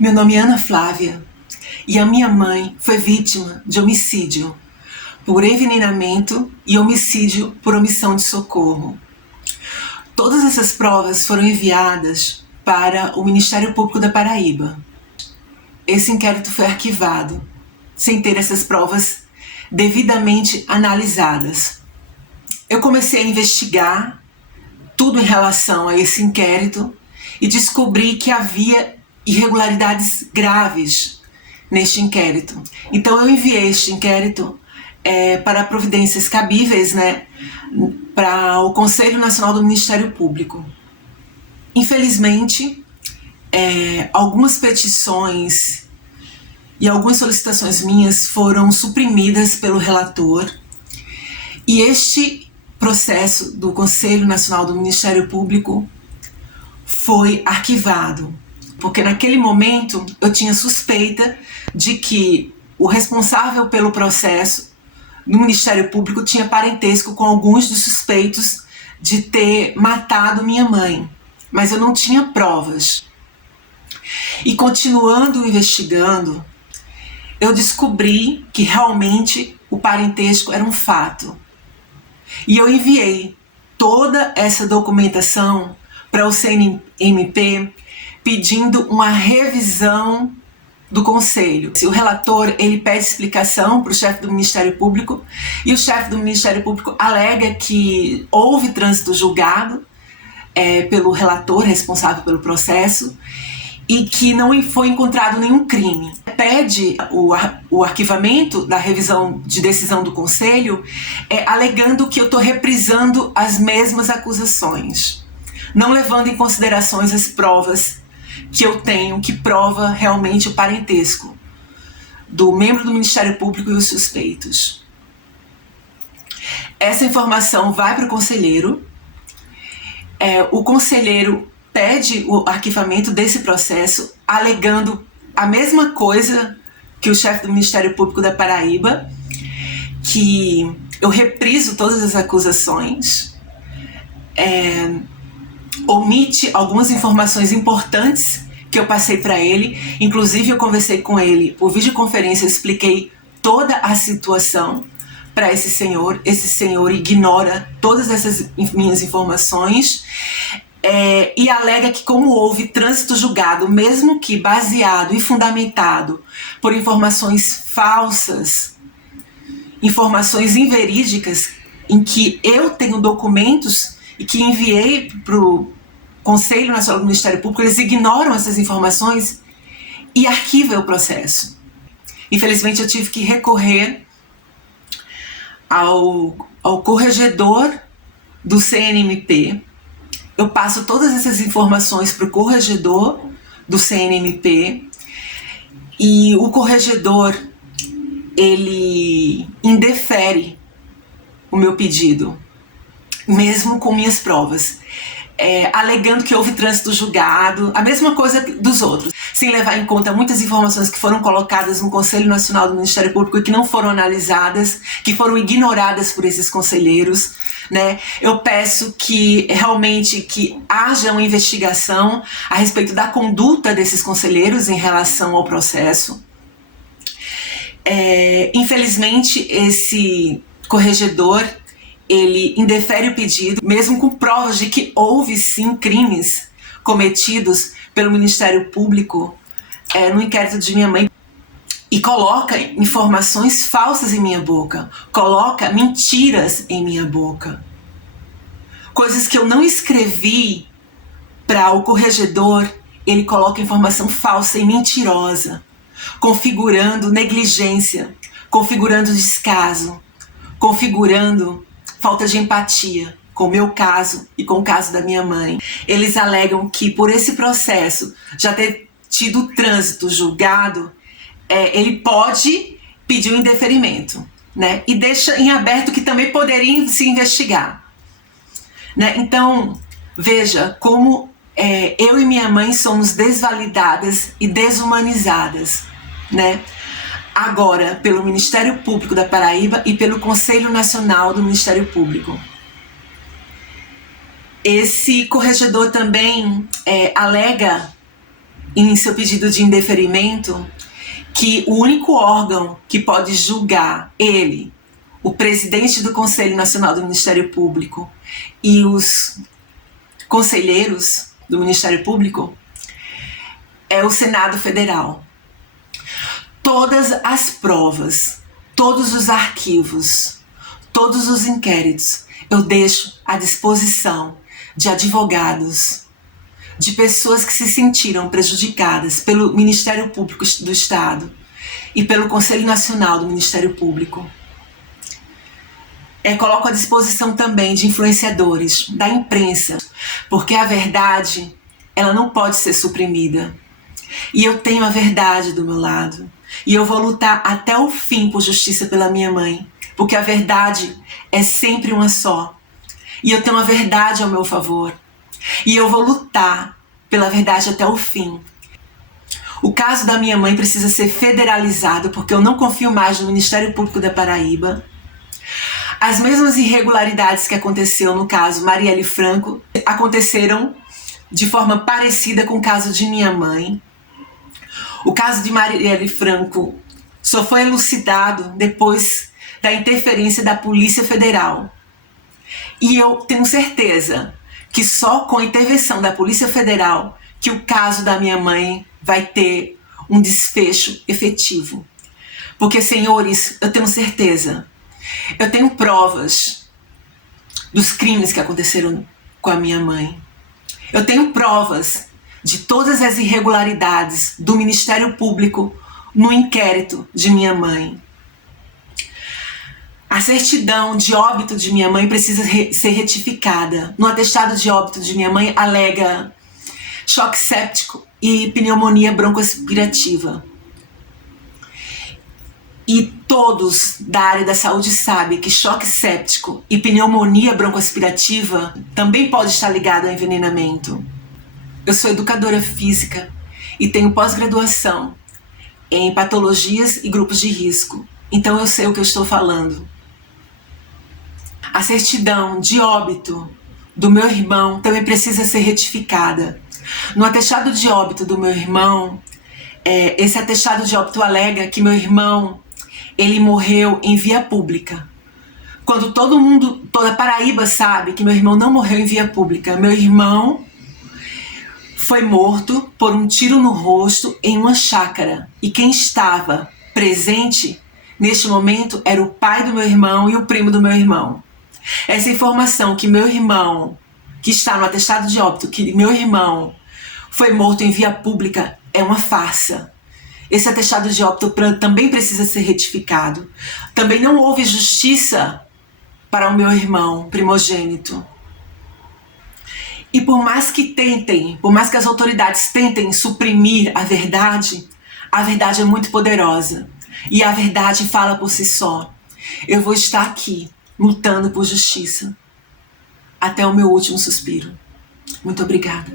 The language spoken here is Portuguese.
Meu nome é Ana Flávia e a minha mãe foi vítima de homicídio por envenenamento e homicídio por omissão de socorro. Todas essas provas foram enviadas para o Ministério Público da Paraíba. Esse inquérito foi arquivado, sem ter essas provas devidamente analisadas. Eu comecei a investigar tudo em relação a esse inquérito e descobri que havia irregularidades graves neste inquérito. Então eu enviei este inquérito para providências cabíveis, para o Conselho Nacional do Ministério Público. Infelizmente, algumas petições e algumas solicitações minhas foram suprimidas pelo relator, e este processo do Conselho Nacional do Ministério Público foi arquivado, porque naquele momento eu tinha suspeita de que o responsável pelo processo no Ministério Público tinha parentesco com alguns dos suspeitos de ter matado minha mãe, mas eu não tinha provas. E continuando investigando, eu descobri que realmente o parentesco era um fato. E eu enviei toda essa documentação para o CNMP pedindo uma revisão do Conselho. O relator ele pede explicação para o chefe do Ministério Público e o chefe do Ministério Público alega que houve trânsito julgado pelo relator responsável pelo processo e que não foi encontrado nenhum crime. Pede o arquivamento da revisão de decisão do Conselho, alegando que eu estou reprisando as mesmas acusações, não levando em consideração as provas que eu tenho, que prova realmente o parentesco do membro do Ministério Público e os suspeitos. Essa informação vai para o conselheiro, o conselheiro pede o arquivamento desse processo, alegando a mesma coisa que o chefe do Ministério Público da Paraíba, que eu repriso todas as acusações, omite algumas informações importantes que eu passei para ele. Inclusive eu conversei com ele por videoconferência, eu expliquei toda a situação para esse senhor ignora todas essas minhas informações, e alega que como houve trânsito julgado, mesmo que baseado e fundamentado por informações falsas, informações inverídicas, em que eu tenho documentos e que enviei para o Conselho Nacional do Ministério Público, eles ignoram essas informações e arquivam o processo. Infelizmente eu tive que recorrer ao corregedor do CNMP. Eu passo todas essas informações para o corregedor do CNMP e o corregedor ele indefere o meu pedido, mesmo com minhas provas, alegando que houve trânsito julgado, a mesma coisa dos outros, sem levar em conta muitas informações que foram colocadas no Conselho Nacional do Ministério Público e que não foram analisadas, que foram ignoradas por esses conselheiros. Eu peço que realmente que haja uma investigação a respeito da conduta desses conselheiros em relação ao processo. Infelizmente, esse corregedor ele indefere o pedido, mesmo com provas de que houve sim crimes cometidos pelo Ministério Público no inquérito de minha mãe, e coloca informações falsas em minha boca, coloca mentiras em minha boca, coisas que eu não escrevi para o corregedor. Ele coloca informação falsa e mentirosa, configurando negligência, configurando descaso, configurando falta de empatia com o meu caso e com o caso da minha mãe. Eles alegam que por esse processo já ter tido trânsito julgado, ele pode pedir um indeferimento, e deixa em aberto que também poderia se investigar. Então, veja como eu e minha mãe somos desvalidadas e desumanizadas, agora pelo Ministério Público da Paraíba e pelo Conselho Nacional do Ministério Público. Esse corregedor também alega em seu pedido de indeferimento, que o único órgão que pode julgar ele, o presidente do Conselho Nacional do Ministério Público e os conselheiros do Ministério Público é o Senado Federal. Todas as provas, todos os arquivos, todos os inquéritos eu deixo à disposição de advogados, de pessoas que se sentiram prejudicadas pelo Ministério Público do Estado e pelo Conselho Nacional do Ministério Público. Coloco à disposição também de influenciadores, da imprensa, porque a verdade, ela não pode ser suprimida. E eu tenho a verdade do meu lado. E eu vou lutar até o fim por justiça pela minha mãe, porque a verdade é sempre uma só. E eu tenho a verdade ao meu favor. E eu vou lutar pela verdade até o fim. O caso da minha mãe precisa ser federalizado, porque eu não confio mais no Ministério Público da Paraíba. As mesmas irregularidades que aconteceu no caso Marielle Franco aconteceram de forma parecida com o caso de minha mãe. O caso de Marielle Franco só foi elucidado depois da interferência da Polícia Federal. E eu tenho certeza que só com a intervenção da Polícia Federal que o caso da minha mãe vai ter um desfecho efetivo. Porque, senhores, eu tenho certeza, eu tenho provas dos crimes que aconteceram com a minha mãe. Eu tenho provas de todas as irregularidades do Ministério Público no inquérito de minha mãe. A certidão de óbito de minha mãe precisa ser retificada. No atestado de óbito de minha mãe alega choque séptico e pneumonia broncoaspirativa. E todos da área da saúde sabem que choque séptico e pneumonia broncoaspirativa também pode estar ligado ao envenenamento. Eu sou educadora física e tenho pós-graduação em patologias e grupos de risco. Então eu sei o que eu estou falando. A certidão de óbito do meu irmão também precisa ser retificada. No atestado de óbito do meu irmão, esse atestado de óbito alega que meu irmão ele morreu em via pública. Quando toda Paraíba sabe que meu irmão não morreu em via pública. Meu irmão foi morto por um tiro no rosto em uma chácara. E quem estava presente neste momento era o pai do meu irmão e o primo do meu irmão. Essa informação que meu irmão, que está no atestado de óbito, que meu irmão foi morto em via pública, é uma farsa. Esse atestado de óbito também precisa ser retificado. Também não houve justiça para o meu irmão primogênito. E por mais que as autoridades tentem suprimir a verdade é muito poderosa. E a verdade fala por si só. Eu vou estar aqui, lutando por justiça, até o meu último suspiro. Muito obrigada.